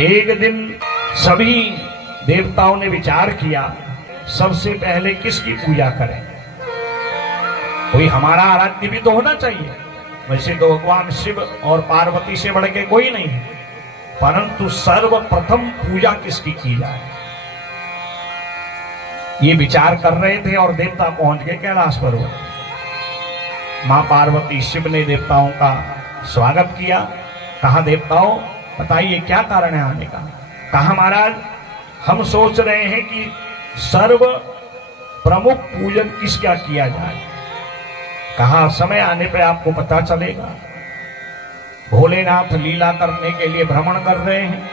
एक दिन सभी देवताओं ने विचार किया, सबसे पहले किसकी पूजा करें। कोई हमारा आराध्य भी तो होना चाहिए। वैसे तो भगवान शिव और पार्वती से बढ़ के कोई नहीं है, परंतु सर्वप्रथम पूजा किसकी की जाए, ये विचार कर रहे थे। और देवता पहुंच गए कैलाश पर्वत। मां पार्वती शिव ने देवताओं का स्वागत किया। कहा, देवताओं बताइए क्या कारण है आने का। कहा, महाराज हम सोच रहे हैं कि सर्व प्रमुख पूजन किसका किया जाए। कहा, समय आने पर आपको पता चलेगा। भोलेनाथ लीला करने के लिए भ्रमण कर रहे हैं।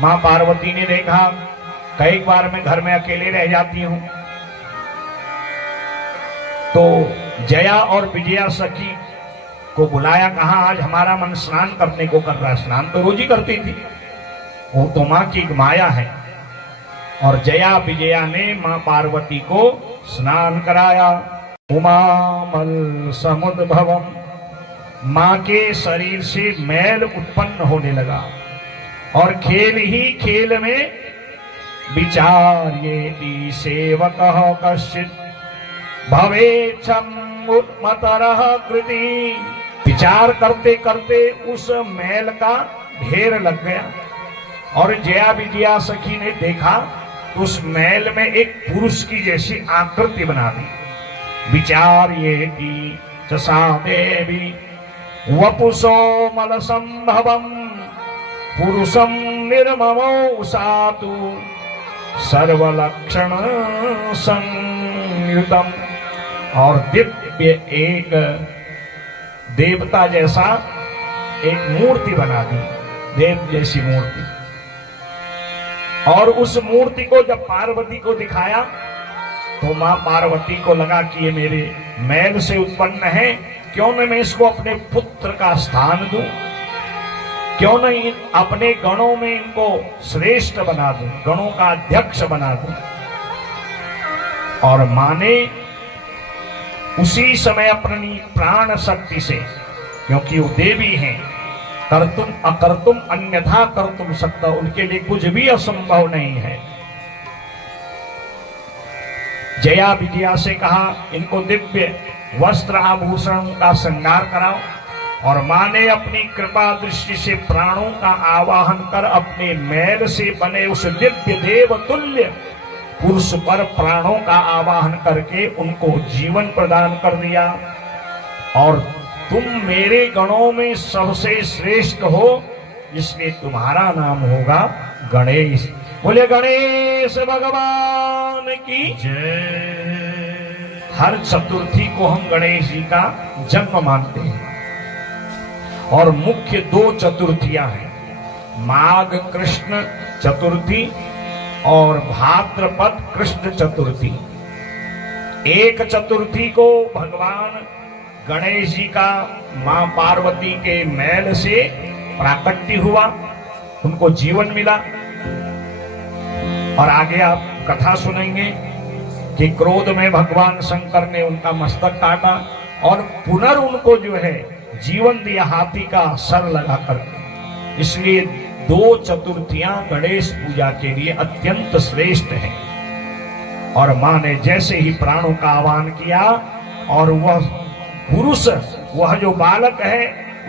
मां पार्वती ने देखा, कई बार मैं घर में अकेले रह जाती हूं, तो जया और विजया सखी को बुलाया। कहा, आज हमारा मन स्नान करने को कर रहा है। स्नान तो रोज ही करती थी, वो तो मां की माया है। और जया विजया ने मां पार्वती को स्नान कराया। उमामल समुद्भवम, मां के शरीर से मैल उत्पन्न होने लगा। और खेल ही खेल में विचार्येति सेवकः कश्चित् भवेच्छमुत्मतरः कृति। विचार करते करते उस मैल का ढेर लग गया। और जया विजया सखी ने देखा तो उस मैल में एक पुरुष की जैसी आकृति बना दी। विचार्येति च सा देवी वपुषो मल संभवम पुरुषम निर्ममो सातु सर्वलक्षण संयुतम। और दिव्य एक देवता जैसा एक मूर्ति बना दी, देव जैसी मूर्ति। और उस मूर्ति को जब पार्वती को दिखाया तो मां पार्वती को लगा कि ये मेरे मैल से उत्पन्न है, क्यों न मैं इसको अपने पुत्र का स्थान दूं, क्यों नहीं अपने गणों में इनको श्रेष्ठ बना दूं, गणों का अध्यक्ष बना दूं। और मां ने उसी समय अपनी प्राण शक्ति से, क्योंकि वो देवी हैं, कर्तुम अकर्तुम अन्यथा कर्तुम सकता, उनके लिए कुछ भी असंभव नहीं है। जया विजया से कहा, इनको दिव्य वस्त्र आभूषण का श्रृंगार कराओ। और मां ने अपनी कृपा दृष्टि से प्राणों का आवाहन कर अपने मैल से बने उस दिव्य देव तुल्य पुरुष पर प्राणों का आवाहन करके उनको जीवन प्रदान कर दिया। और तुम मेरे गणों में सबसे श्रेष्ठ हो, इसलिए तुम्हारा नाम होगा गणेश। बोले गणेश भगवान की जय। हर चतुर्थी को हम गणेश जी का जन्म मानते हैं। और मुख्य दो चतुर्थियां हैं, माघ कृष्ण चतुर्थी और भाद्रपद कृष्ण चतुर्थी। एक चतुर्थी को भगवान गणेश जी का मां पार्वती के मैल से प्राकट्य हुआ, उनको जीवन मिला। और आगे आप कथा सुनेंगे कि क्रोध में भगवान शंकर ने उनका मस्तक काटा और पुनर् उनको जो है जीवन दिया हाथी का सर लगा कर। इसलिए दो चतुर्थियां गणेश पूजा के लिए अत्यंत श्रेष्ठ हैं। और मां ने जैसे ही प्राणों का आह्वान किया और वह पुरुष, वह जो बालक है,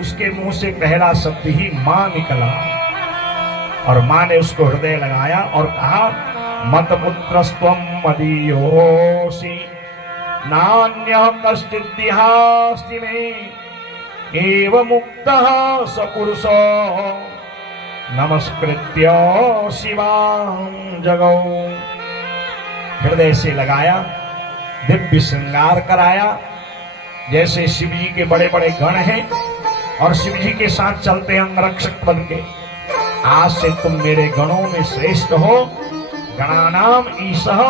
उसके मुंह से पहला शब्द ही मां निकला। और मां ने उसको हृदय लगाया और कहा, मत पुत्रस्त्वं मदीयोऽसि नान्यः कश्चिद्दिहास्ति मे एव मुक्तः स पुरुषो नमस्कृत्य शिवां जगौ। हृदय से लगाया, दिव्य श्रृंगार कराया। जैसे शिव जी के बड़े बड़े गण हैं और शिव जी के साथ चलते हैं अंगरक्षक बन के, आज से तुम मेरे गणों में श्रेष्ठ हो। गणानाम ईशः,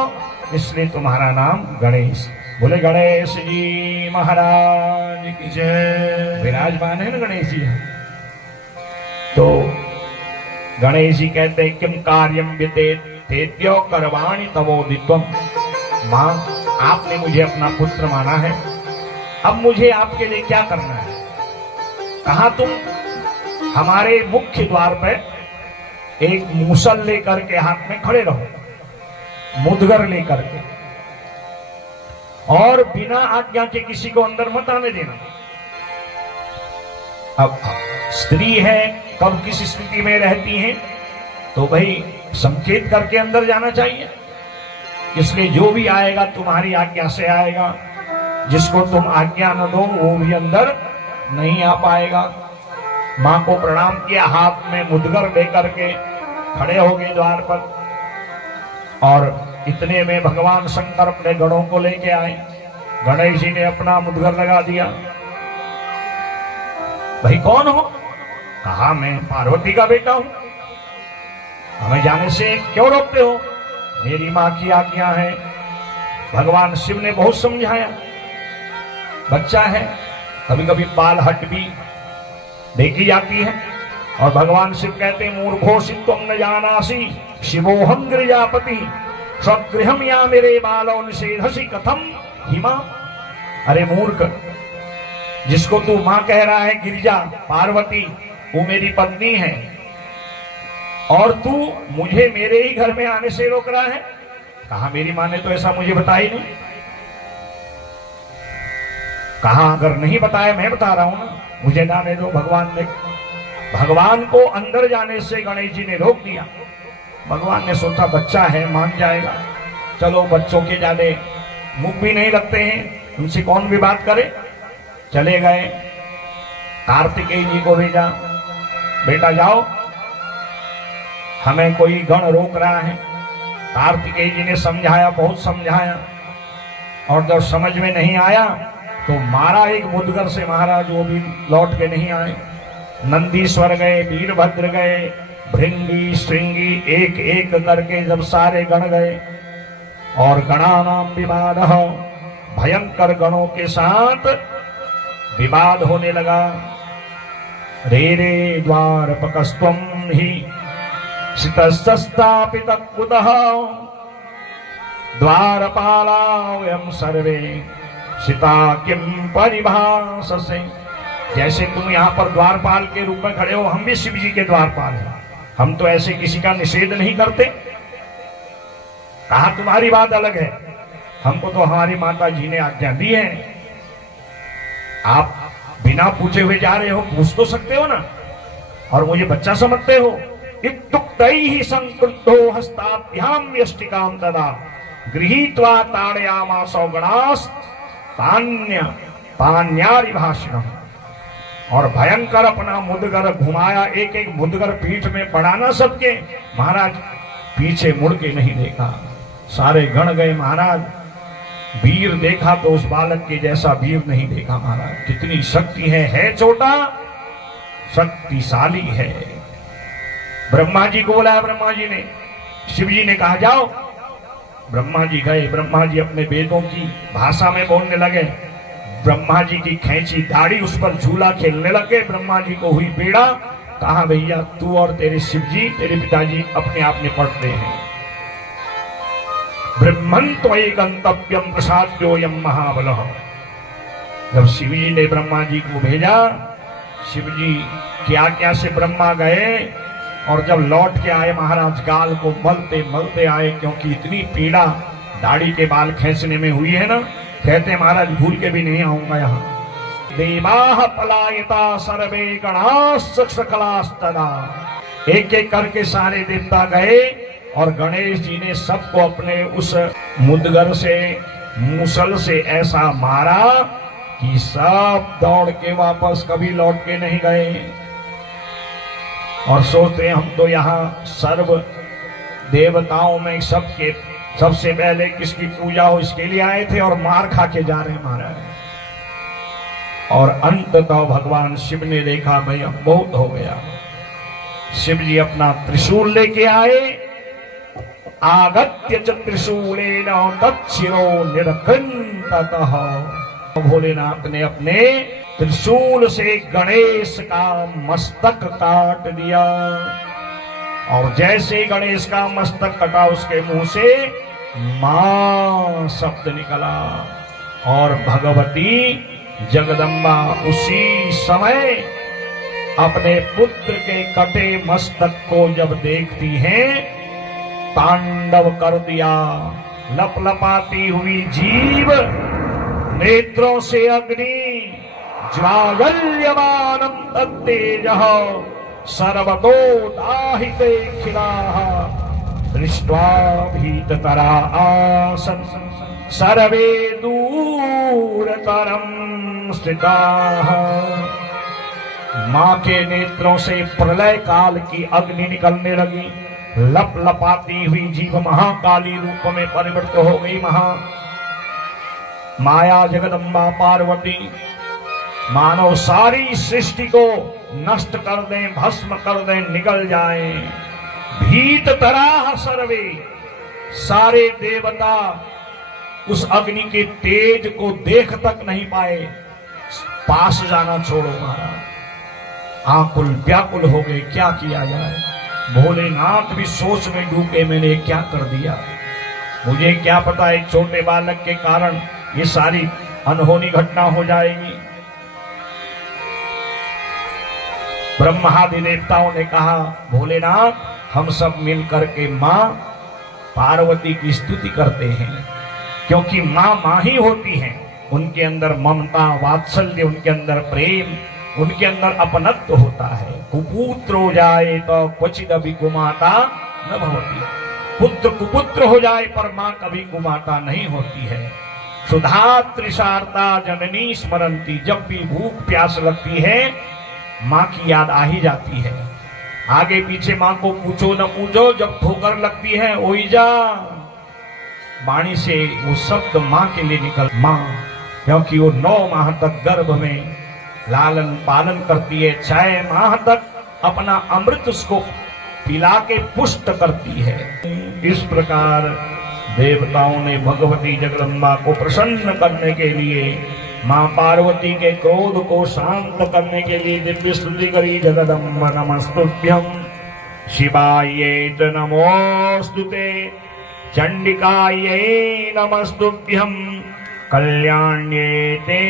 इसलिए तुम्हारा नाम गणेश। बोले गणेश जी महाराज की जय। विराजमान है ना गणेश जी। तो गणेश जी कहते हैं, किम कार्यम वितेत्यो करवाणि तवोदित्वम। मां, आपने मुझे अपना पुत्र माना है, अब मुझे आपके लिए क्या करना है। कहा, तुम हमारे मुख्य द्वार पर एक मूसल लेकर के हाथ में खड़े रहो, मुदगर लेकर के, और बिना आज्ञा के किसी को अंदर मत आने देना। अब स्त्री है, कब किस स्थिति में रहती हैं, तो भाई संकेत करके अंदर जाना चाहिए। इसलिए जो भी आएगा तुम्हारी आज्ञा से आएगा, जिसको तुम आज्ञा न दो वो भी अंदर नहीं आ पाएगा। मां को प्रणाम किया, हाथ में मुदगर लेकर के खड़े हो गए द्वार पर, और इतने में भगवान शंकर अपने गणों को लेके आए। गणेश जी ने अपना मुदगर लगा दिया। भाई कौन हो? कहा मैं पार्वती का बेटा हूं, हमें जाने से क्यों रोकते हो? मेरी मां की आज्ञा है। भगवान शिव ने बहुत समझाया, बच्चा है, कभी कभी बाल हट भी देखी जाती है, और भगवान शिव कहते मूर्खोषि तुम न जानासी शिवोहम गिरिजापति स्वगृहम या मेरे बालो निषेधसी कथम हिमा। अरे मूर्ख, जिसको तू मां कह रहा है गिरिजा पार्वती, वो मेरी पत्नी है, और तू मुझे मेरे ही घर में आने से रोक रहा है। कहा मेरी मां ने तो ऐसा मुझे बताया नहीं। कहा अगर नहीं बताया मैं बता रहा हूं ना, मुझे जाने दो। भगवान को अंदर जाने से गणेश जी ने रोक दिया। भगवान ने सोचा बच्चा है, मान जाएगा, चलो बच्चों के ज्यादा मुख भी नहीं लगते हैं, उनसे कौन भी बात करे। चले गए, कार्तिकेय जी को भेजा, बेटा जाओ, हमें कोई गण रोक रहा है। कार्तिकेय जी ने समझाया, बहुत समझाया, और जब समझ में नहीं आया तो मारा एक मुदगर से महाराज, वो भी लौट के नहीं आए। नंदीश्वर गए, वीरभद्र गए, भृंगी श्रृंगी, एक एक करके जब सारे गण गए, और गणानाम विवाद, भयंकर गणों के साथ विवाद होने लगा। रे रे द्वारपकस्त्वं हि सितस्थापित कुतः द्वारपाला वयं सर्वे सीता किम परिभाषसे। जैसे तुम यहाँ पर द्वारपाल के रूप में खड़े हो, हम भी शिव जी के द्वारपाल हैं, हम तो ऐसे किसी का निषेध नहीं करते। कहा तुम्हारी बात अलग है, हमको तो हमारी माता जी ने आज्ञा दी है। आप बिना पूछे हुए जा रहे हो, पूछ तो सकते हो ना, और मुझे बच्चा समझते हो। इत्युक्तैहि संक्रुद्धो हस्ताभ्याम यष्टिकाम तदा गृहीत्वा ताड़यामासौ गणास् पान्यारि भाषणम। और भयंकर अपना मुदगर घुमाया, एक एक मुदगर पीठ में पड़ाना सबके। महाराज पीछे मुड़ के नहीं देखा, सारे गण गए। महाराज वीर देखा तो उस बालक के जैसा वीर नहीं देखा। महाराज कितनी शक्ति है छोटा, शक्तिशाली है। ब्रह्मा जी को बुलाया, ब्रह्मा जी ने, शिव जी ने कहा जाओ। ब्रह्मा जी गए, ब्रह्मा जी अपने वेदों की भाषा में बोलने लगे। ब्रह्मा जी की खींची दाढ़ी, उस पर झूला खेलने लगे। ब्रह्मा जी को हुई पीड़ा। कहा भैया तू और तेरे शिव जी, तेरे पिताजी अपने आप में पढ़ते हैं। ब्रह्मन् त्वयि गंतव्यम प्रसाद्योयम महाबलः। जब शिव जी ने ब्रह्मा जी को भेजा, शिव जी की आज्ञा से ब्रह्मा गए, और जब लौट के आए महाराज गाल को मलते मलते आए, क्योंकि इतनी पीड़ा दाढ़ी के बाल खींचने में हुई है ना। कहते महाराज भूल के भी नहीं आऊंगा यहाँ। देवाः पलायिता सर्वे गणाः सकलास्तदा। एक एक करके सारे देवता गए, और गणेश जी ने सबको अपने उस मुदगर से, मूसल से ऐसा मारा कि सब दौड़ के वापस कभी लौट के नहीं गए। और सोचते हम तो यहाँ सर्व देवताओं में सबसे पहले किसकी पूजा हो इसके लिए आए थे, और मार खा के जा रहे महाराज। और अंततः भगवान शिव ने देखा भाई अब बहुत हो गया। शिव जी अपना त्रिशूल लेके आए। आगत्य च त्रिशूलेन तच्छिरो निरखंततः। भोलेनाथ ने अपने त्रिशूल से गणेश का मस्तक काट दिया, और जैसे गणेश का मस्तक कटा उसके मुंह से मां शब्द निकला, और भगवती जगदम्बा उसी समय अपने पुत्र के कटे मस्तक को जब देखती हैं, तांडव कर दिया। लपलपाती हुई जीव, नेत्रों से अग्नि, ज्वालयमानं तत्तेजः सर्वतो दाहिते खिलाः। दृष्ट्वा भीततरा आसन् सर्वे दूरतरं स्थिताः। मां के नेत्रों से प्रलय काल की अग्नि निकलने लगी। लपलपाती हुई जीव महाकाली रूप में परिवर्तित हो गई। माया जगदम्बा पार्वती मानो सारी सृष्टि को नष्ट कर दें, भस्म कर दें, निकल जाएं। भीत तराह सर्वे, सारे देवता उस अग्नि के तेज को देख तक नहीं पाए, पास जाना छोड़ो महाराज। आकुल व्याकुल हो गए, क्या किया जाए। भोलेनाथ भी सोच में डूबे, मैंने क्या कर दिया। मुझे क्या पता एक छोटे बालक के कारण ये सारी अनहोनी घटना हो जाएगी। ब्रह्मादि देवताओं ने कहा, भोलेनाथ हम सब मिलकर के मां पार्वती की स्तुति करते हैं, क्योंकि मां ही होती हैं। उनके अंदर ममता, वात्सल्य, उनके अंदर प्रेम, उनके अंदर अपनत्व होता है। कुपुत्र हो जाए तो क्वचित अभी कुमाता न भवती। पुत्र कुपुत्र हो जाए पर मां कभी कुमाता नहीं होती है। सुधा तृषार्ता जननी स्मरंती, जब भी भूख प्यास लगती है मां की याद आ ही जाती है। आगे पीछे मां को पूछो न पूछो, जब ठोकर लगती है ओइजा, वाणी से वो शब्द मां के लिए निकल मां, क्योंकि वो 9 माह तक गर्भ में लालन पालन करती है, 6 माह तक अपना अमृत उसको पिला के पुष्ट करती है। इस प्रकार देवताओं ने भगवती जगदम्बा को प्रसन्न करने के लिए, मां पार्वती के क्रोध को शांत करने के लिए दिव्य स्तुति करी। जगदम्ब नमस्तुभ्यं शिवायै च नमोस्तुते, चंडिकायै नमस्तुभ्यं कल्याण्ये ते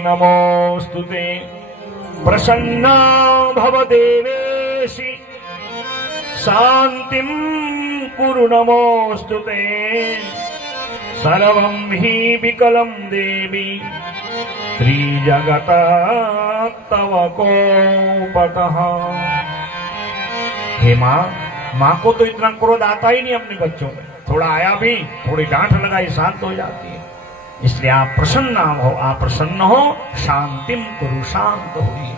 नमोस्तुते। प्रसन्ना भव देवेशि शांतिं कुरु नमोस्तुते। सर्वं हि विकलं देवी त्रिजगत तव कोपतः। हे माँ को तो इतना क्रोध आता ही नहीं अपने बच्चों में, थोड़ा आया भी, थोड़ी डांट लगाई शांत हो जाती है। इसलिए आप प्रसन्न हो, आप प्रसन्न हो, शांतिम कुरु, शांत होइए।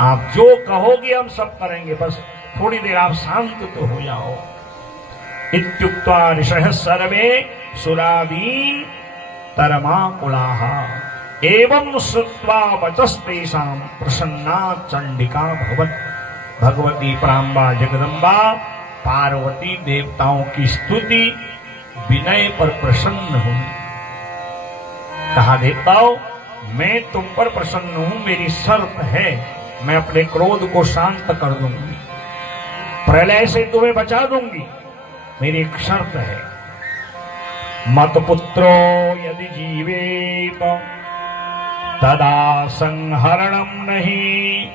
आप जो कहोगे हम सब करेंगे, बस थोड़ी देर आप शांत तो हो जाओ। इत्युक्त्वा ऋषयः सर्वे सुरादीन तरमाकुलाः एवं श्रुत्वा वचस्तेषां प्रसन्ना चंडिका भवत्। भगवती प्राम्बा जगदम्बा पार्वती देवताओं की स्तुति विनय पर प्रसन्न हुई। कहा, देवताओं मैं तुम पर प्रसन्न हूं, मेरी शर्त है, मैं अपने क्रोध को शांत कर दूंगी, प्रलय से तुम्हें बचा दूंगी, मेरी एक शर्त है। मत पुत्रो यदि जीवेत तदा संहरणम नहीं,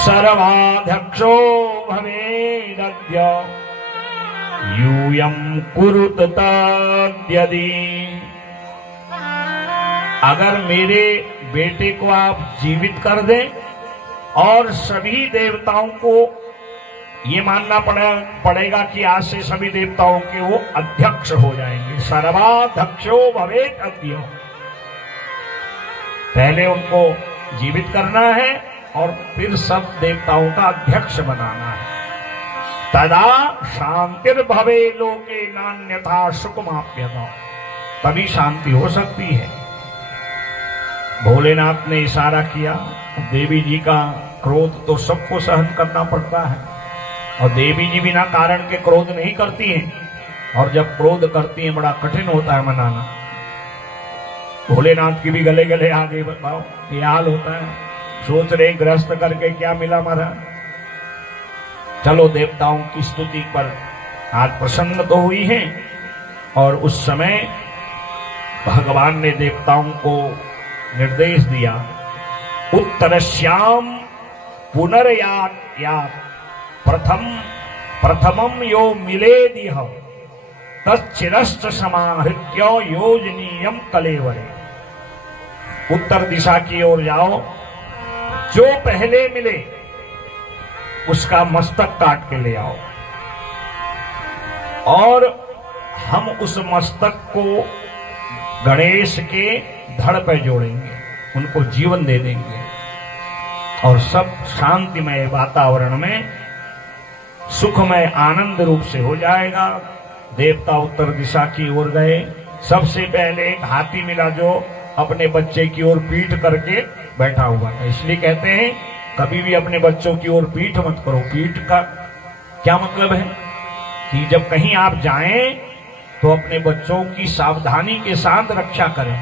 सर्वाध्यक्षो भवेदद्य यूयं कुरुत तद्यदि। अगर मेरे बेटे को आप जीवित कर दें और सभी देवताओं को ये मानना पड़ेगा कि आज से सभी देवताओं के वो अध्यक्ष हो जाएंगे। सर्वाध्यक्षो भवेत् अद्य, पहले उनको जीवित करना है और फिर सब देवताओं का अध्यक्ष बनाना है। तदा शांतिर्भवे लोके नान्यथा सुखमाप्यता, तभी शांति हो सकती है। भोलेनाथ ने इशारा किया, देवी जी का क्रोध तो सबको सहन करना पड़ता है, और देवी जी बिना कारण के क्रोध नहीं करती हैं, और जब क्रोध करती हैं बड़ा कठिन होता है मनाना। भोलेनाथ की भी गले गले आगे बताओ, ये हाल होता है। सोच रहे ग्रस्त करके क्या मिला महाराज। चलो देवताओं की स्तुति पर आज प्रसन्न तो हुई है, और उस समय भगवान ने देवताओं को निर्देश दिया, उत्तरश्याम पुनर्यात यात प्रथमम यो मिलेदिह तच्चिरश्च समाहृत्य योजनीयम कलेवरे। उत्तर दिशा की ओर जाओ, जो पहले मिले उसका मस्तक काट के ले आओ और हम उस मस्तक को गणेश के धड़ पे जोड़ेंगे, उनको जीवन दे देंगे और सब शांतिमय वातावरण में सुखमय आनंद रूप से हो जाएगा। देवता उत्तर दिशा की ओर गए। सबसे पहले एक हाथी मिला जो अपने बच्चे की ओर पीठ करके बैठा हुआ था। इसलिए कहते हैं कभी भी अपने बच्चों की ओर पीठ मत करो। पीठ का क्या मतलब है कि जब कहीं आप जाएं तो अपने बच्चों की सावधानी के साथ रक्षा करें।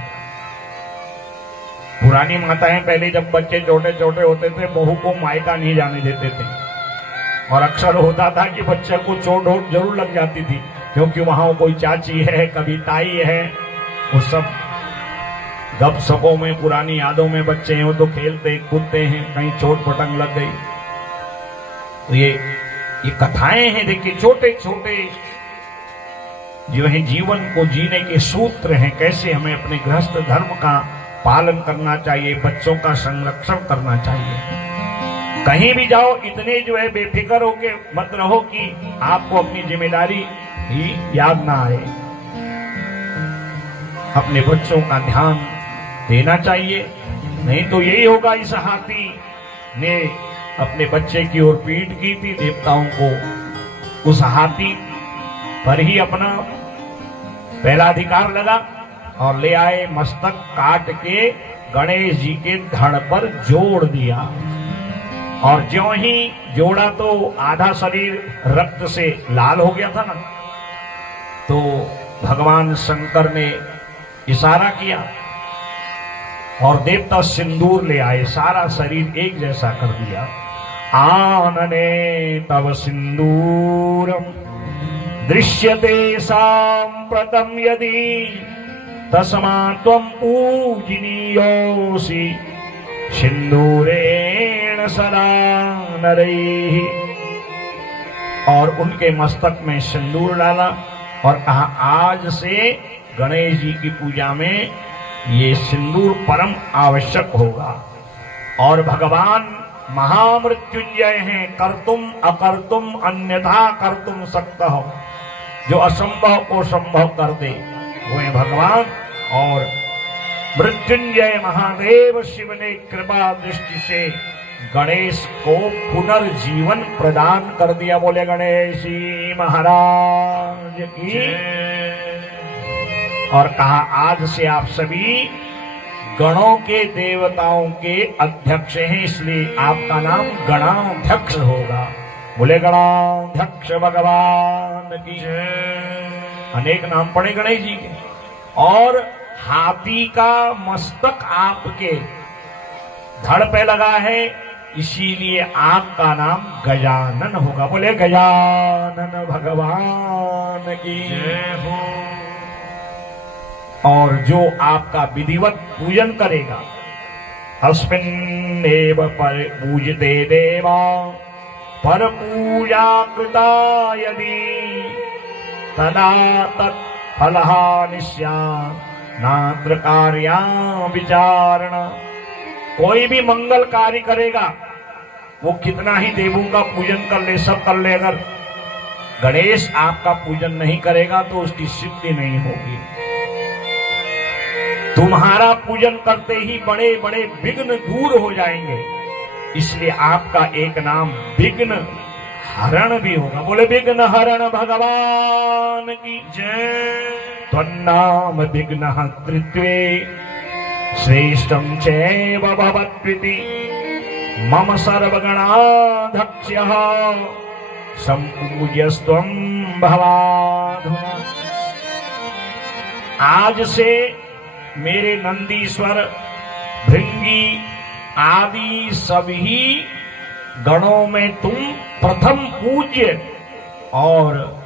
पुरानी माताएं पहले जब बच्चे छोटे छोटे होते थे बहू को मायका नहीं जाने देते थे और अक्सर होता था कि बच्चे को चोट वोट जरूर लग जाती थी, क्योंकि वहां कोई चाची है, कभी ताई है। वो सब गपसपों में पुरानी यादों में बच्चे हैं वो तो खेलते कूदते हैं, कहीं चोट पटंग लग गई। तो ये कथाएं हैं, देखिए छोटे छोटे जो है जीवन को जीने के सूत्र हैं, कैसे हमें अपने गृहस्थ धर्म का पालन करना चाहिए, बच्चों का संरक्षण करना चाहिए। कहीं भी जाओ इतने जो है बेफिक्र होके मत रहो कि आपको अपनी जिम्मेदारी ही याद ना आए। अपने बच्चों का ध्यान देना चाहिए, नहीं तो यही होगा। इस हाथी ने अपने बच्चे की ओर पीठ की थी, देवताओं को उस हाथी पर ही अपना पहला अधिकार लगा और ले आए, मस्तक काट के गणेश जी के धड़ पर जोड़ दिया। और ज्यों ही जोड़ा तो आधा शरीर रक्त से लाल हो गया था ना, तो भगवान शंकर ने इशारा किया और देवता सिंदूर ले आए, सारा शरीर एक जैसा कर दिया। आनने तव सिंदूरम दृश्यते सांप्रतम यदि तस्मा त्वं पूजनीयोऽसि सिंदूरेण सदा नरैः। और उनके मस्तक में सिंदूर डाला और कहा आज से गणेश जी की पूजा में ये सिंदूर परम आवश्यक होगा। और भगवान महामृत्युंजय हैं, कर्तुम अकर्तुम अन्यथा कर्तुम सक्तः, जो असंभव को संभव कर दे वो है भगवान। और मृत्युंजय महादेव शिव ने कृपा दृष्टि से गणेश को पुनर्जीवन प्रदान कर दिया। बोले गणेश जी महाराज की। और कहा आज से आप सभी गणों के देवताओं के अध्यक्ष हैं, इसलिए आपका नाम गणाध्यक्ष होगा। बोले गणाध्यक्ष भगवान की। अनेक नाम पड़े गणेश जी के। और हाथी का मस्तक आपके धड़ पे लगा है, इसीलिए आपका नाम गजानन होगा। बोले गजानन भगवान की जय हो। और जो आपका विधिवत पूजन करेगा, अस्मिन्नेव पर पूजते देवा पर पूजा कृता यदि तदा तत्फलहानि स्यात् नात्र कार्या विचारणा। कोई भी मंगल कार्य करेगा, वो कितना ही देवों का पूजन कर ले, सब कर ले, अगर गणेश आपका पूजन नहीं करेगा तो उसकी सिद्धि नहीं होगी। तुम्हारा पूजन करते ही बड़े बड़े विघ्न दूर हो जाएंगे, इसलिए आपका एक नाम विघ्न हरण भी होगा। बोले विघ्न हरण भगवान की जय। त्वन्नाम विघ्नहर्तृत्वे श्रेष्ठं चैव भवत्विति मम सर्वगणाध्यक्षः सम्पूज्यस्त्वं भवाधुना। आज से मेरे नंदीश्वर, भृंगी आदि सभी गणों में तुम प्रथम पूज्य और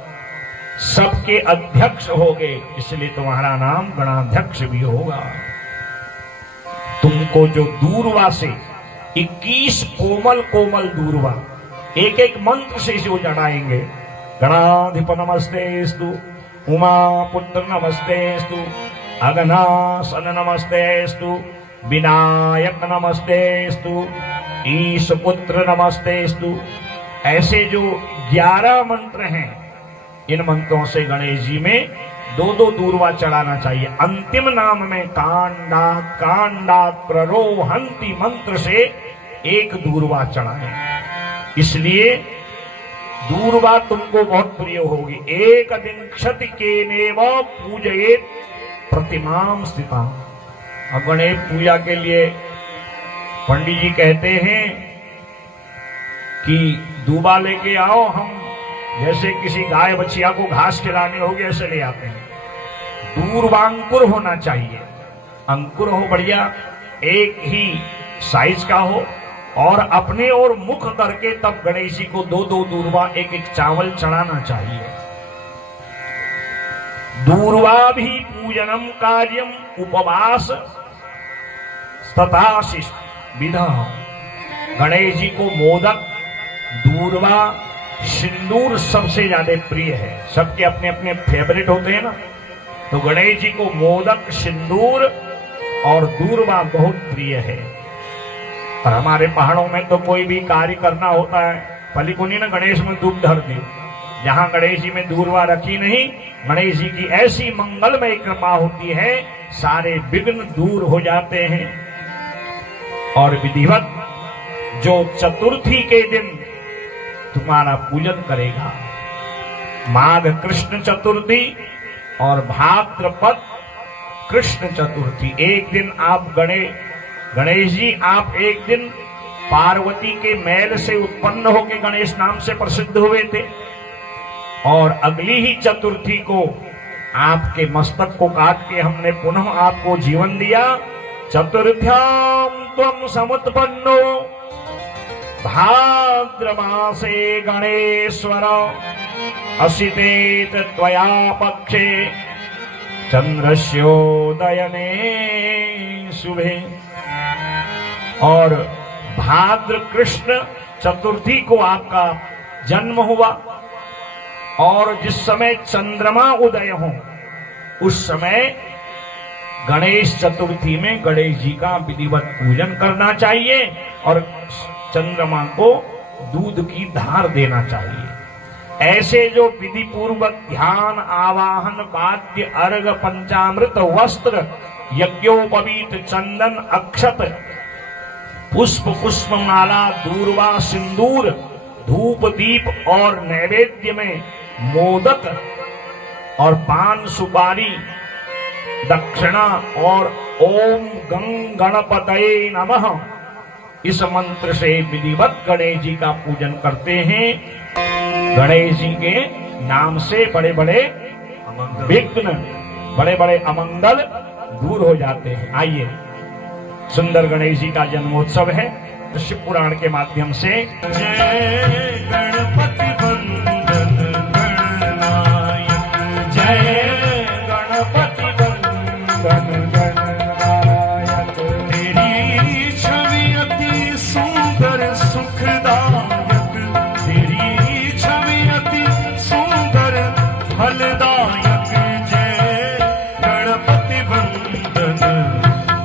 सबके अध्यक्ष होगे, इसलिए तुम्हारा नाम गणाध्यक्ष भी होगा। तुमको जो दूरवा से 21 कोमल कोमल दूर्वा एक एक मंत्र से जो चढ़ाएंगे। गणाधिप नमस्तेस्तु, उमा पुत्र नमस्तेस्तु, अगनासन नमस्तेस्तु, विनायक नमस्तेस्तु, ईश पुत्र नमस्तेस्तु। ऐसे जो 11 मंत्र हैं, इन मंत्रों से गणेश जी में 2-2 दूर्वा चढ़ाना चाहिए। अंतिम नाम में कांडात प्ररोहंती मंत्र से 1 दूर्वा चढ़ाएं। इसलिए दूर्वा तुमको बहुत प्रिय होगी। एक दिन क्षति के नेव पूजयेत प्रतिमाम स्थिता। अब गणेश पूजा के लिए पंडित जी कहते हैं कि दूबा लेके आओ, हम जैसे किसी गाय बछिया को घास खिलाने होगी ऐसे ले आते हैं। दूर्वांकुर होना चाहिए, अंकुर हो बढ़िया, एक ही साइज का हो, और अपने और मुख करके तब गणेश जी को 2-2 दूर्वा एक एक चावल चढ़ाना चाहिए। दूर्वा भी पूजनम कार्यम उपवास तथा विधा। गणेश जी को मोदक, दूर्वा, सिंदूर सबसे ज्यादा प्रिय है। सबके अपने अपने फेवरेट होते हैं ना, तो गणेश जी को मोदक, सिंदूर और दूर्वा बहुत प्रिय है। और हमारे पहाड़ों में तो कोई भी कार्य करना होता है, पलिपुनी ने गणेश में दूध धर दी। जहां गणेश जी में दूर्वा रखी नहीं, गणेश जी की ऐसी मंगलमय कृपा होती है, सारे विघ्न दूर हो जाते हैं। और विधिवत जो चतुर्थी के दिन तुम्हारा पूजन करेगा, माघ कृष्ण चतुर्थी और भाद्रपद कृष्ण चतुर्थी, एक दिन आप गणेश जी आप एक दिन पार्वती के मैल से उत्पन्न होकर गणेश नाम से प्रसिद्ध हुए थे, और अगली ही चतुर्थी को आपके मस्तक को काट के हमने पुनः आपको जीवन दिया। चतुर्थ्याम त्वं समुत्पन्नो भाद्रमासे गणेश्वर, असितेत त्वया पक्षे चंद्रस्योदयने शुभे। और भाद्र कृष्ण चतुर्थी को आपका जन्म हुआ, और जिस समय चंद्रमा उदय हो उस समय गणेश चतुर्थी में गणेश जी का विधिवत पूजन करना चाहिए, और चंद्रमा को दूध की धार देना चाहिए। ऐसे जो विधि पूर्वक ध्यान, आवाहन, वाद्य, अर्घ, पंचामृत, वस्त्र, यज्ञोपवीत, चंदन, अक्षत, पुष्प, पुष्पमाला, दूर्वा, सिंदूर, धूप, दीप और नैवेद्य में मोदक और पान सुपारी, दक्षिणा और ओम गं गणपतये नमः, इस मंत्र से विधिवत गणेश जी का पूजन करते हैं। गणेश जी के नाम से बड़े बड़े विघ्न, बड़े बड़े अमंगल दूर हो जाते हैं। आइए, सुंदर गणेश जी का जन्मोत्सव है, शिव पुराण के माध्यम से। जय गणपति वंदन गणनायक, जय गणपति वंदन गणनायक। तेरी छवि अति सुंदर सुखदायक, तेरी छवि अति सुंदर फलदायक। जय गणपति वंदन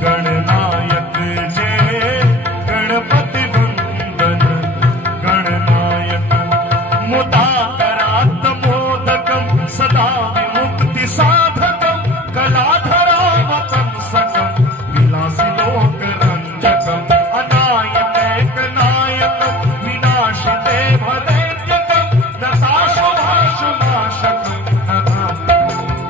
गणनायक, जय गणपति वंदन गणनायक। मुदाकरात् मोदकं सदा विमुक्ति साधकं, कलाधरावतं सकं विलासि लोकरञ्जकम्। अनायकैकनायकं विनाशिते भदैत्यकं, नताशुभाशुनाशकं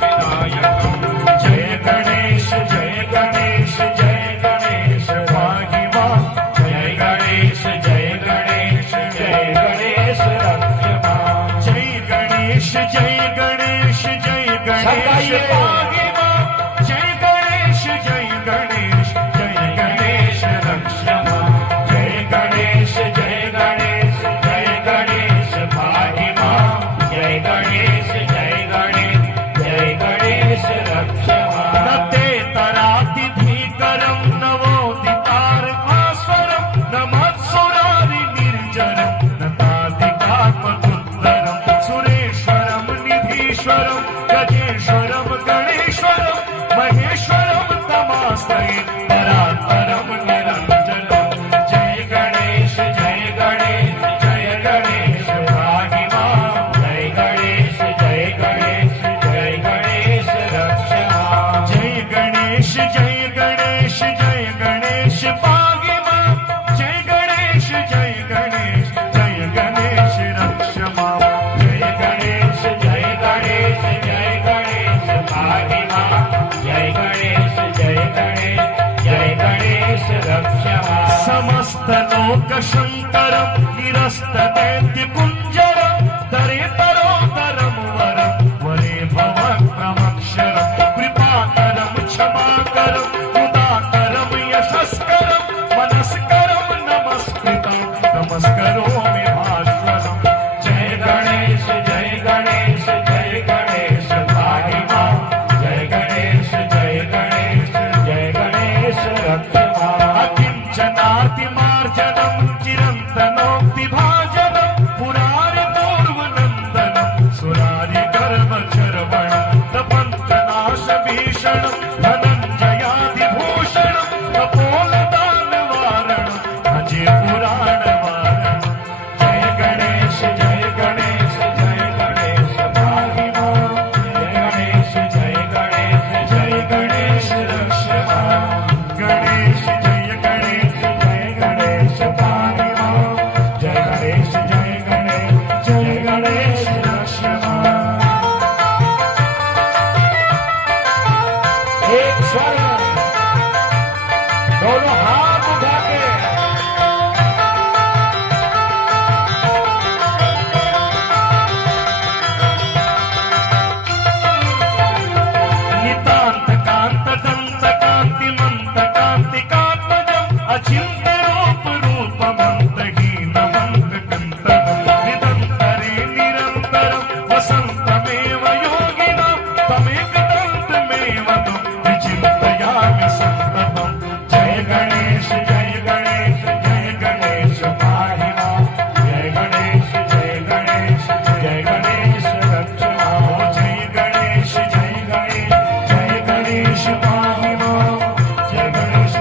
विनायकम्। जय गणेश, जय गणेश, जय गणेश पाहि मां। जय गणेश, जय गणेश, जय गणेश रक्ष मां। जय गणेश, जय गणेश, जय गणेश पाहि मां। जय गणेश, जय गणेश, जय गणेश रक्ष मां। जय गणेश, जय गणेश, जय गणेश पाहि मां। जय गणेश, जय गणेश, जय गणेश रक्ष मां। न ते तराति भीकरं नवोदितार भास्वरं, न अनन्तलोकशङ्करं गिरस्तदैत्यकुञ्जरं दरे तरोदरं वरं वरे भवक्रमक्षरं कृपाकरं क्षमाकरं मुदाकरं यशस्करं मनस्करं नमस्कृतं नमस्करोमि भास्वरम्। जय गणेश जय गणेश जय गणेश पाहि मां। जय गणेश जय गणेश जय गणेश रक्ष मां। अकिञ्चनातिमार्जनं चिरन्तनोक्तिभाजनं पुरारिपूर्वनन्दनं सुरारिगर्भचर्वणं प्रपञ्चनाशभीषणं धनञ्जयादिभूषणं कपोलदानवारणं भजे पुराणवारणं। जय गणेश जय गणेश जय गणेश पाहि मां। जय गणेश जय गणेश जय गणेश रक्ष मां। गणेश जय गणेश जय गणेश पाहि मां। जय गणेश जय गणेश रक्ष मां। एक स्वर दोनों हाथ उठा के नितांत कांत दंत कांति मंत कांति कात्मजम् अचिंत्य रूप रूपमन्तहीन मंत कंतकम् निरन्तरे निरन्तरं वसन्तमेव योगिनां तमेकदन्तमेव तं विचिन्तयामि सन्ततम्। जय गणेश जय गणेश जय गणेश पाहि मां। जय गणेश जय गणेश जय गणेश रक्ष मां। जय गणेश जय गणेश जय गणेश पाहि मां। जय गणेश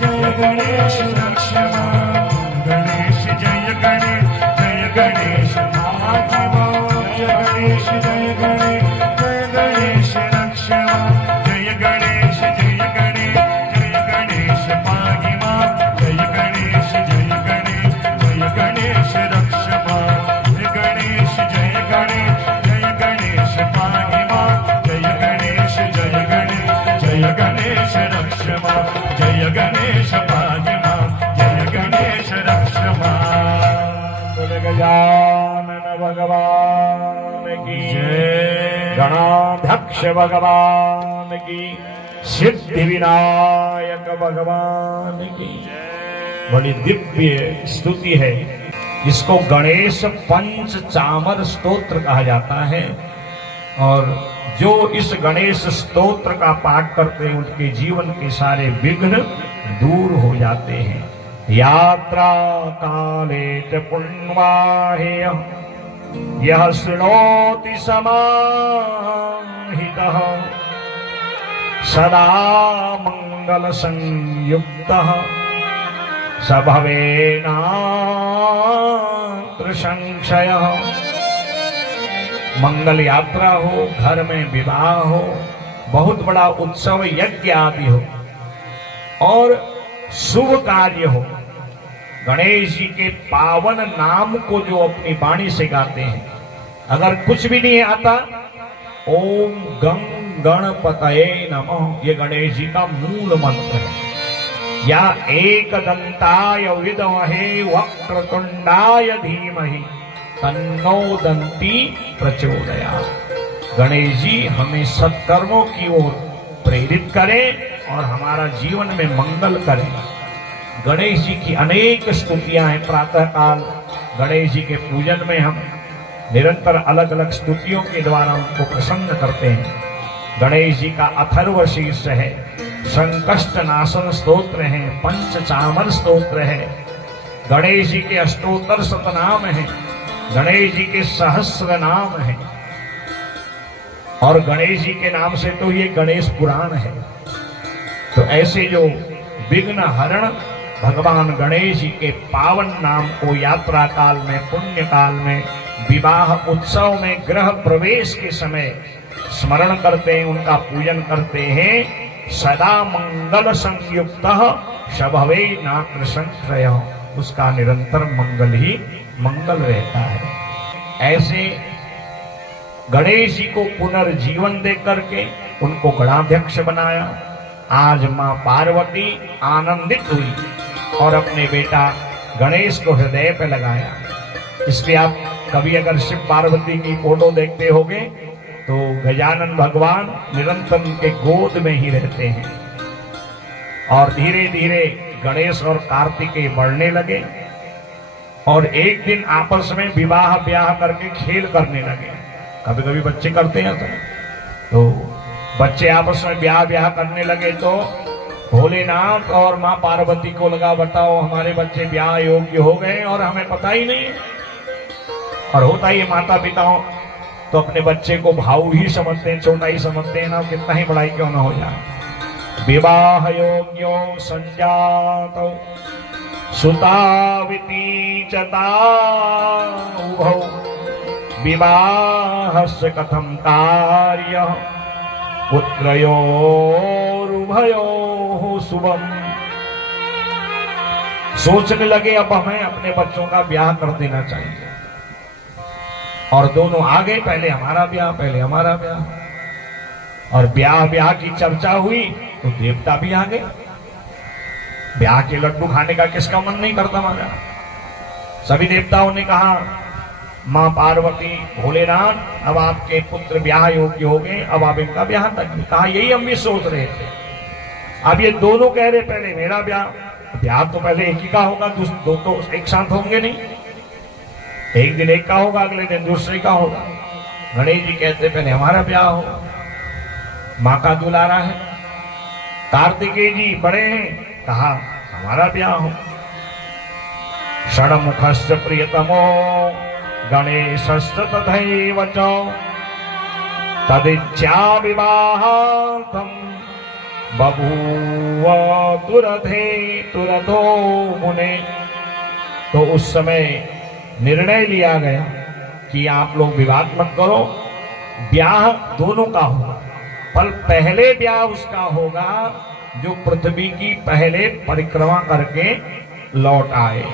जय गणेश रक्ष मां। गणेश जय गणेश पाहि मां। जय गणेश जय गणेश रक्ष मां। जय गणेश जय गणेश पाहि मां। जय गणेश जय गणेश रक्ष मां। जय गणेश जय गणेश पाहि मां। जय गणेश जय गणेश रक्ष मां। जय गणेश पाहि मां। जय गणेश रक्ष मां। बोले गजानन भगवान की जय। गणाध्यक्ष भगवान की सिद्धि विनायक भगवान की बड़ी दिव्य स्तुति है। इसको गणेश पंचचामर स्तोत्र कहा जाता है और जो इस गणेश स्तोत्र का पाठ करते हैं उनके जीवन के सारे विघ्न दूर हो जाते हैं। यात्रा काले च पुण्यवाहेय यह शृणोति समाहितः सदा मंगल संयुक्तः स भवेनात्र संशयः। मंगल यात्रा हो, घर में विवाह हो, बहुत बड़ा उत्सव यज्ञ आदि हो और शुभ कार्य हो, गणेश जी के पावन नाम को जो अपनी वाणी से गाते हैं, अगर कुछ भी नहीं आता, ओम गं गणपतये नमः, ये गणेश जी का मूल मंत्र है। या एकदंताय विद्महे वक्रतुंडाय धीमहि तन्नो दंती प्रचोदयात्। गणेश जी हमें सत्कर्मों की ओर प्रेरित करें और हमारा जीवन में मंगल करें। गणेश जी की अनेक स्तुतियां हैं। प्रातः काल गणेश जी के पूजन में हम निरंतर अलग अलग स्तुतियों के द्वारा उनको प्रसन्न करते हैं। गणेश जी का अथर्व शीर्ष है, संकष्ट नाशन स्तोत्र है, पंचचामर स्तोत्र है, गणेश जी के अष्टोत्तर शतनाम है, गणेश जी के सहस्र नाम है और गणेश जी के नाम से तो ये गणेश पुराण है। तो ऐसे जो विघ्न हरण भगवान गणेश जी के पावन नाम को यात्रा काल में, पुण्य काल में, विवाह उत्सव में, गृह प्रवेश के समय स्मरण करते हैं, उनका पूजन करते हैं। सदा मंगल संयुक्त शभवे नात्र संशय, उसका निरंतर मंगल ही मंगल रहता है। ऐसे गणेश जी को पुनर्जीवन दे करके उनको गणाध्यक्ष बनाया। आज मां पार्वती आनंदित हुई और अपने बेटा गणेश को हृदय पे लगाया। इसलिए आप कभी अगर शिव पार्वती की फोटो देखते होंगे तो गजानन भगवान निरंतर उनके गोद में ही रहते हैं। और धीरे धीरे गणेश और कार्तिकेय बढ़ने लगे और एक दिन आपस में विवाह ब्याह करके खेल करने लगे। कभी कभी बच्चे करते हैं तो बच्चे आपस में ब्याह करने लगे तो भोलेनाथ और मां पार्वती को लगा बताओ हमारे बच्चे ब्याह योग्य हो गए और हमें पता ही नहीं। और होता ही माता पिताओं तो अपने बच्चे को भाऊ ही समझते हैं, छोटा ही समझते हैं ना, कितना ही बड़ाई क्यों ना हो जाए। विवाह योग्यो संजातो सुताविति चता उभौ विवाहस्य कथम कार्य पुत्रयोरुभयोः शुभम। सोचने लगे अब हमें अपने बच्चों का ब्याह कर देना चाहिए। और दोनों आगे, पहले हमारा ब्याह, पहले हमारा ब्याह। और ब्याह की चर्चा हुई तो देवता भी आ गए। ब्याह के लड्डू खाने का किसका मन नहीं करता हमारा। सभी देवताओं ने कहा मां पार्वती भोलेनाथ अब आपके पुत्र ब्याह योग्य हो गए, अब आप इनका ब्याह करिए। कहा यही हम भी सोच रहे थे। अब ये दोनों कह रहे पहले मेरा ब्याह तो पहले एक ही का होगा, दो तो एक साथ होंगे नहीं। एक दिन एक का होगा, अगले दिन दूसरे का होगा। गणेश जी कहते पहले हमारा ब्याह हो, मां का दुलारा है। कार्तिकेय जी बड़े हैं, कहा हमारा ब्याह हो। षण्मुखस्य प्रियतमो गणेशस्य तथैव च तदिच्छा विवाहार्थं बभूव तुरथो मुने। तो उस समय निर्णय लिया गया कि आप लोग विवाद मत करो, ब्याह दोनों का होगा, पर पहले ब्याह उसका होगा जो पृथ्वी की पहले परिक्रमा करके लौट आए।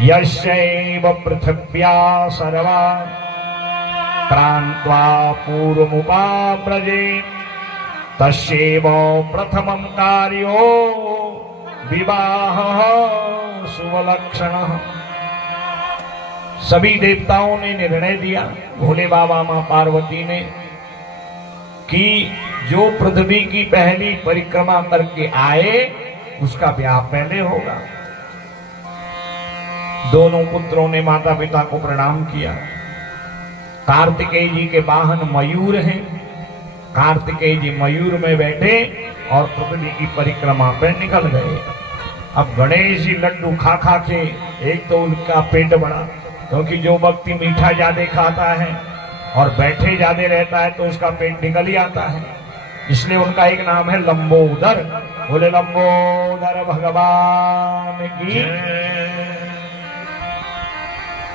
यस्यैव पृथिव्या सर्वा क्रांत्वा पूर्वमुपाव्रजे तस्यैव प्रथमं कार्यो विवाहः शुभलक्षणः। सभी देवताओं ने निर्णय दिया, भोले बाबा मां पार्वती ने, कि जो पृथ्वी की पहली परिक्रमा करके आए उसका ब्याह पहले होगा। दोनों पुत्रों ने माता पिता को प्रणाम किया। कार्तिकेय जी के वाहन मयूर हैं। कार्तिकेय जी मयूर में बैठे और पृथ्वी की परिक्रमा पे निकल गए। अब गणेश जी लड्डू खा खा के, एक तो उनका पेट बड़ा, क्योंकि जो व्यक्ति मीठा ज्यादा खाता है और बैठे ज्यादा रहता है तो उसका पेट निकल ही आता है। इसलिए उनका एक नाम है लंबोदर। बोले लंबोदर भगवान की।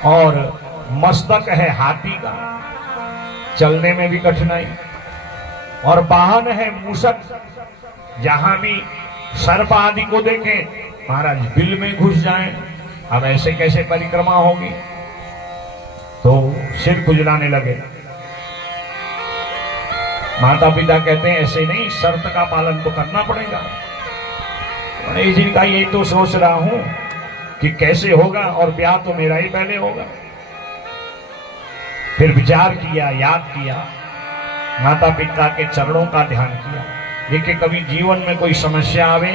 और मस्तक है हाथी का, चलने में भी कठिनाई। और वाहन है मूषक। जहां भी सर्प आदि को देखें महाराज बिल में घुस जाएं। अब ऐसे कैसे परिक्रमा होगी। तो सिर खुजलाने लगे। माता पिता कहते हैं ऐसे नहीं, शर्त का पालन तो करना पड़ेगा। गणेश जी का यही तो सोच रहा हूं कि कैसे होगा, और ब्याह तो मेरा ही पहले होगा। फिर विचार किया, याद किया, माता पिता के चरणों का ध्यान किया। देखिए कभी जीवन में कोई समस्या आवे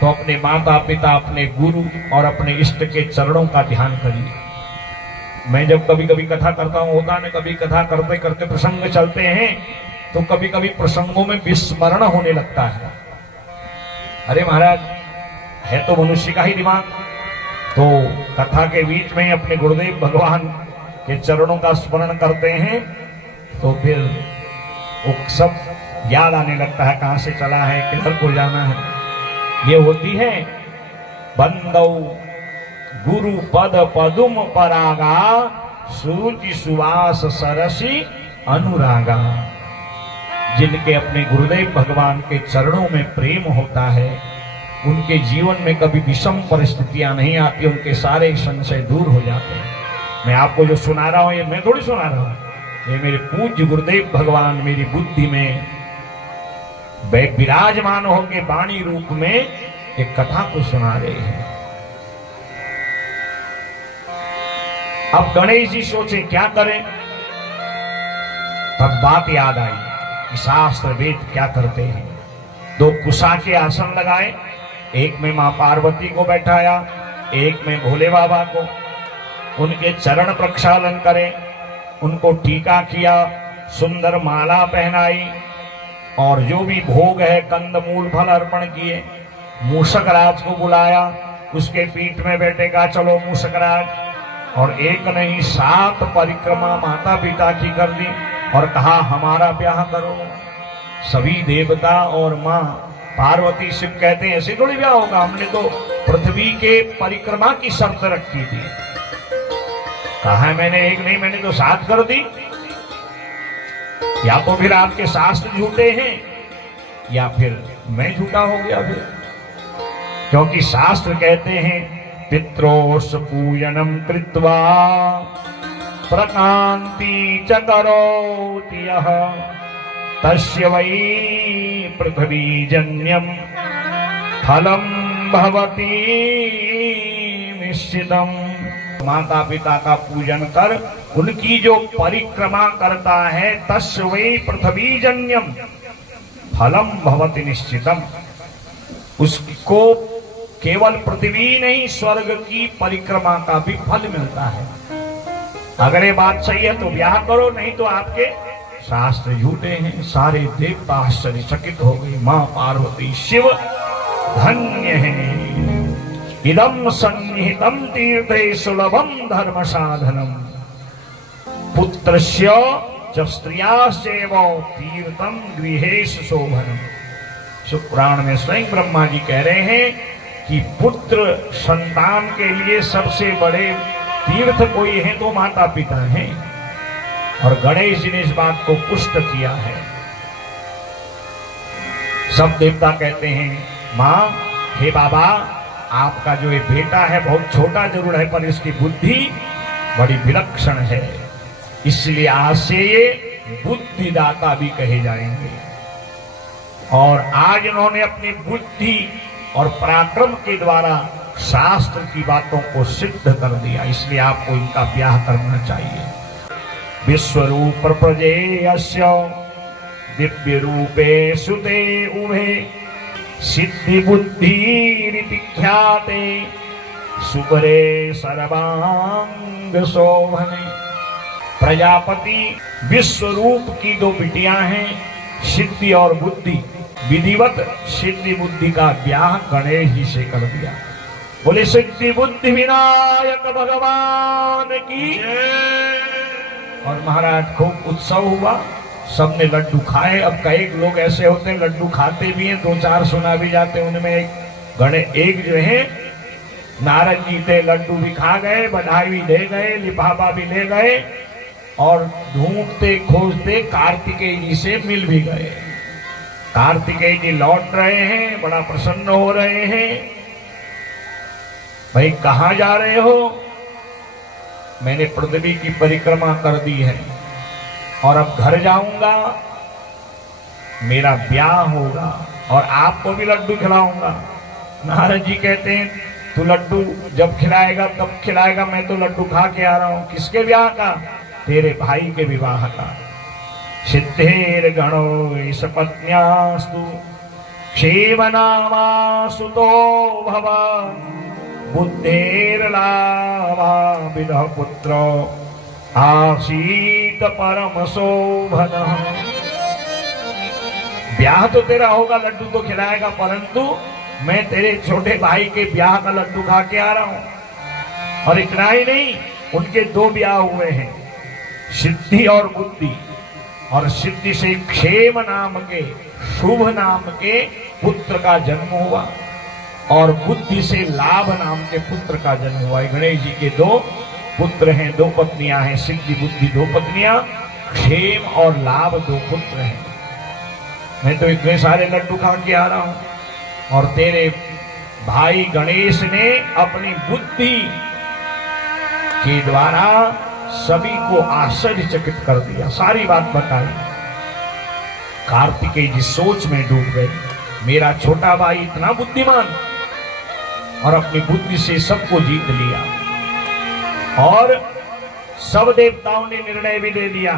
तो अपने माता पिता, अपने गुरु और अपने इष्ट के चरणों का ध्यान करिए। मैं जब कभी कभी कथा करता हूं, होता है कभी कथा करते करते प्रसंग चलते हैं तो कभी कभी प्रसंगों में विस्मरण होने लगता है। अरे महाराज है तो मनुष्य का ही दिमाग। तो कथा के बीच में अपने गुरुदेव भगवान के चरणों का स्मरण करते हैं तो फिर वो सब याद आने लगता है, कहां से चला है, किधर को जाना है। ये होती है बंदौ गुरु पद पदुम परागा सुरुचि सुवास सरसी अनुरागा। जिनके अपने गुरुदेव भगवान के चरणों में प्रेम होता है, उनके जीवन में कभी विषम परिस्थितियां नहीं आती, उनके सारे संशय दूर हो जाते हैं। मैं आपको जो सुना रहा हूं ये मैं थोड़ी सुना रहा हूं, ये मेरे पूज्य गुरुदेव भगवान मेरी बुद्धि में विराजमान होकर वाणी रूप में एक कथा को सुना रहे हैं। अब गणेश जी सोचे क्या करें। तब बात याद आई कि शास्त्र वेद क्या करते हैं। दो कुशा के आसन लगाए, एक में मां पार्वती को बैठाया, एक में भोले बाबा को। उनके चरण प्रक्षालन करें, उनको टीका किया, सुंदर माला पहनाई और जो भी भोग है कंदमूल फल अर्पण किए। मूषक राज को बुलाया, उसके पीठ में बैठे कहा चलो मूषक राज। और एक नहीं 7 परिक्रमा माता पिता की कर दी और कहा हमारा ब्याह करो। सभी देवता और मां पार्वती शिव कहते हैं ऐसे थोड़ी ब्याह होगा, हमने तो पृथ्वी के परिक्रमा की शर्त रखी थी। कहा मैंने एक नहीं, मैंने तो 7 कर दी। या तो फिर आपके शास्त्र झूठे हैं या फिर मैं झूठा हो गया फिर। क्योंकि शास्त्र कहते हैं पित्रोस पूजनम कृत्वा प्रकांति च करोति यः तस्य वै पृथ्वीजन्यम फलम भवति निश्चितम। माता पिता का पूजन कर उनकी जो परिक्रमा करता है तस्य वै पृथ्वीजन्यम फलम भवति निश्चितम। उसको केवल पृथ्वी नहीं स्वर्ग की परिक्रमा का भी फल मिलता है। अगर ये बात सही है तो ब्याह करो, नहीं तो आपके शास्त्र झूठे हैं। सारे देवता आश्चर्यचकित हो गए। मां पार्वती शिव धन्य है। इदम सन्निहितम तीर्थे सुलभम धर्म साधनम पुत्रस्य च स्त्रियाश्चैव तीर्थम गृहेश शोभनम। शुक्राण में स्वयं ब्रह्मा जी कह रहे हैं कि पुत्र संतान के लिए सबसे बड़े तीर्थ कोई है तो माता पिता हैं। और गणेश जी ने इस बात को पुष्ट किया है। सब देवता कहते हैं मां हे बाबा आपका जो ये बेटा है बहुत छोटा जरूर है पर इसकी बुद्धि बड़ी विलक्षण है, इसलिए आज से ये बुद्धिदाता भी कहे जाएंगे। और आज इन्होंने अपनी बुद्धि और पराक्रम के द्वारा शास्त्र की बातों को सिद्ध कर दिया, इसलिए आपको इनका ब्याह करना चाहिए। विश्वरूप प्रजेयस्य दिव्य रूपे सुते उभे सिद्धि बुद्धि ख्याते सुबरे सर्वांग शोभने। प्रजापति विश्वरूप की 2 बिटियां हैं सिद्धि और बुद्धि। विधिवत सिद्धि बुद्धि का ब्याह गणेश जी से कर दिया। बोले सिद्धि बुद्धि विनायक भगवान की। और महाराज खूब उत्सव हुआ, सबने लड्डू खाए। अब कई लोग ऐसे होते हैं लड्डू खाते भी हैं, 2-4 सुना भी जाते हैं। उनमें एक जो है नारद जी थे, लड्डू भी खा गए, बधाई भी दे गए, लिफाफा भी ले गए और ढूंढते खोजते कार्तिकेय जी से मिल भी गए। कार्तिकेय जी लौट रहे हैं, बड़ा प्रसन्न हो रहे हैं। भाई कहां जा रहे हो? मैंने पृथ्वी की परिक्रमा कर दी है और अब घर जाऊंगा, मेरा ब्याह होगा और आपको भी लड्डू खिलाऊंगा। नारद जी कहते हैं तू लड्डू जब खिलाएगा तब खिलाएगा, मैं तो लड्डू खा के आ रहा हूं। किसके ब्याह का? तेरे भाई के विवाह का। सिद्धेर गणो सपत्न्यास्तु क्षेमनामा सुतो भव बुद्धेर लाभा विदः पुत्र आसीत परम शोभन। ब्याह तो तेरा होगा, लड्डू तो खिलाएगा, परंतु मैं तेरे छोटे भाई के ब्याह का लड्डू खा के आ रहा हूं। और इतना ही नहीं, उनके 2 ब्याह हुए हैं, सिद्धि और बुद्धि। और सिद्धि से क्षेम नाम के शुभ नाम के पुत्र का जन्म हुआ और बुद्धि से लाभ नाम के पुत्र का जन्म हुआ। गणेश जी के 2 पुत्र हैं, 2 पत्नियां हैं। सिद्धि बुद्धि 2 पत्नियां, क्षेम और लाभ 2 पुत्र हैं। मैं तो इतने सारे लड्डू खा के आ रहा हूं और तेरे भाई गणेश ने अपनी बुद्धि के द्वारा सभी को आश्चर्यचकित कर दिया, सारी बात बताई। कार्तिकेय जी सोच में डूब गए, मेरा छोटा भाई इतना बुद्धिमान और अपनी बुद्धि से सबको जीत लिया। और सब देवताओं ने निर्णय भी दे दिया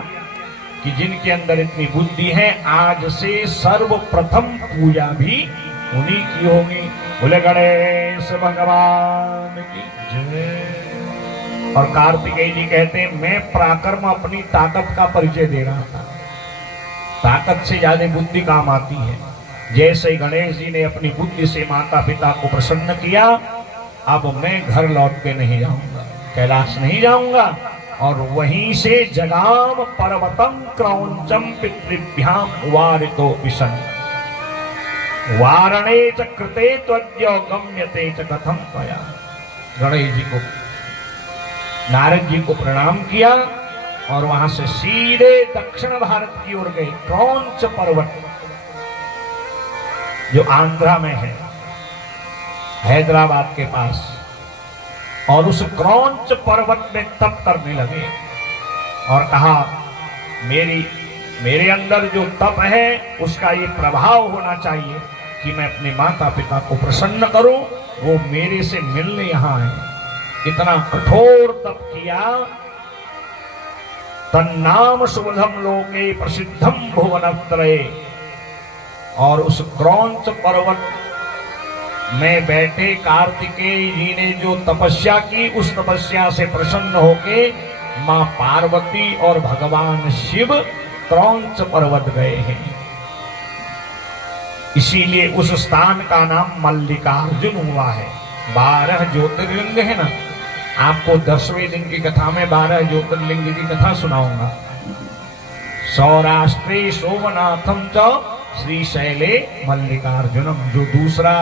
कि जिनके अंदर इतनी बुद्धि है आज से सर्वप्रथम पूजा भी उन्हीं की होगी। बोले गणेश भगवान की जय। और कार्तिकेय जी कहते हैं मैं पराक्रम अपनी ताकत का परिचय दे रहा था, ताकत से ज्यादा बुद्धि काम आती है। जैसे ही गणेश जी ने अपनी बुद्धि से माता पिता को प्रसन्न किया, अब मैं घर लौट के नहीं जाऊंगा, कैलाश नहीं जाऊंगा, और वहीं से जगाम पर्वतम क्रौंचम पितृभ्याम वारितो विशन वारणे च कृते त्वद्य गम्यते च कथम त्वया। गणेश जी को, नारद जी को प्रणाम किया और वहां से सीधे दक्षिण भारत की ओर गए। क्रौंच पर्वत जो आंध्रा में है, हैदराबाद के पास, और उस क्रौंच पर्वत में तप करने लगे और कहा मेरे अंदर जो तप है उसका ये प्रभाव होना चाहिए कि मैं अपने माता पिता को प्रसन्न करूं, वो मेरे से मिलने यहां आए। इतना कठोर तप किया। तन्नाम सुबधम लोके प्रसिद्धम भुवनत्रये। और उस क्रौंच पर्वत में बैठे कार्तिकेय जी ने जो तपस्या की, उस तपस्या से प्रसन्न होके मां पार्वती और भगवान शिव क्रौंच पर्वत गए हैं। इसीलिए उस स्थान का नाम मल्लिकार्जुन हुआ है। 12 ज्योतिर्लिंग है ना, आपको 10वें दिन की कथा में 12 ज्योतिर्लिंग की कथा सुनाऊंगा। सौराष्ट्रे सोमनाथम च श्रीशैले मल्लिकार्जुनम। जो दूसरा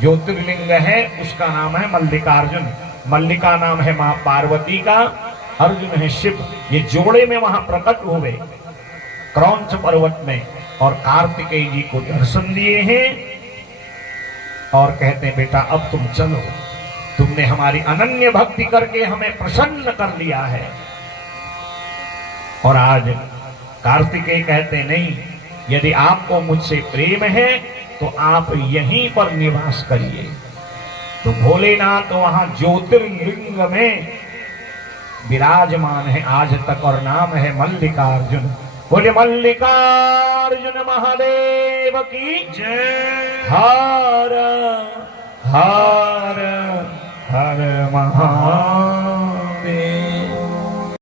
ज्योतिर्लिंग है उसका नाम है मल्लिकार्जुन। मल्लिका नाम है मां पार्वती का, अर्जुन है शिव। ये जोड़े में वहां प्रकट हुए क्रौंच पर्वत में, और कार्तिकेय जी को दर्शन दिए हैं और कहते हैं बेटा अब तुम चलो, तुमने हमारी अनन्य भक्ति करके हमें प्रसन्न कर लिया है। और आज कार्तिकेय कहते नहीं, यदि आपको मुझसे प्रेम है तो आप यहीं पर निवास करिए। तो भोलेनाथ तो वहां ज्योतिर्लिंग में विराजमान है आज तक, और नाम है मल्लिकार्जुन। बोले मल्लिकार्जुन महादेव की जय। हर हर हर महादेव।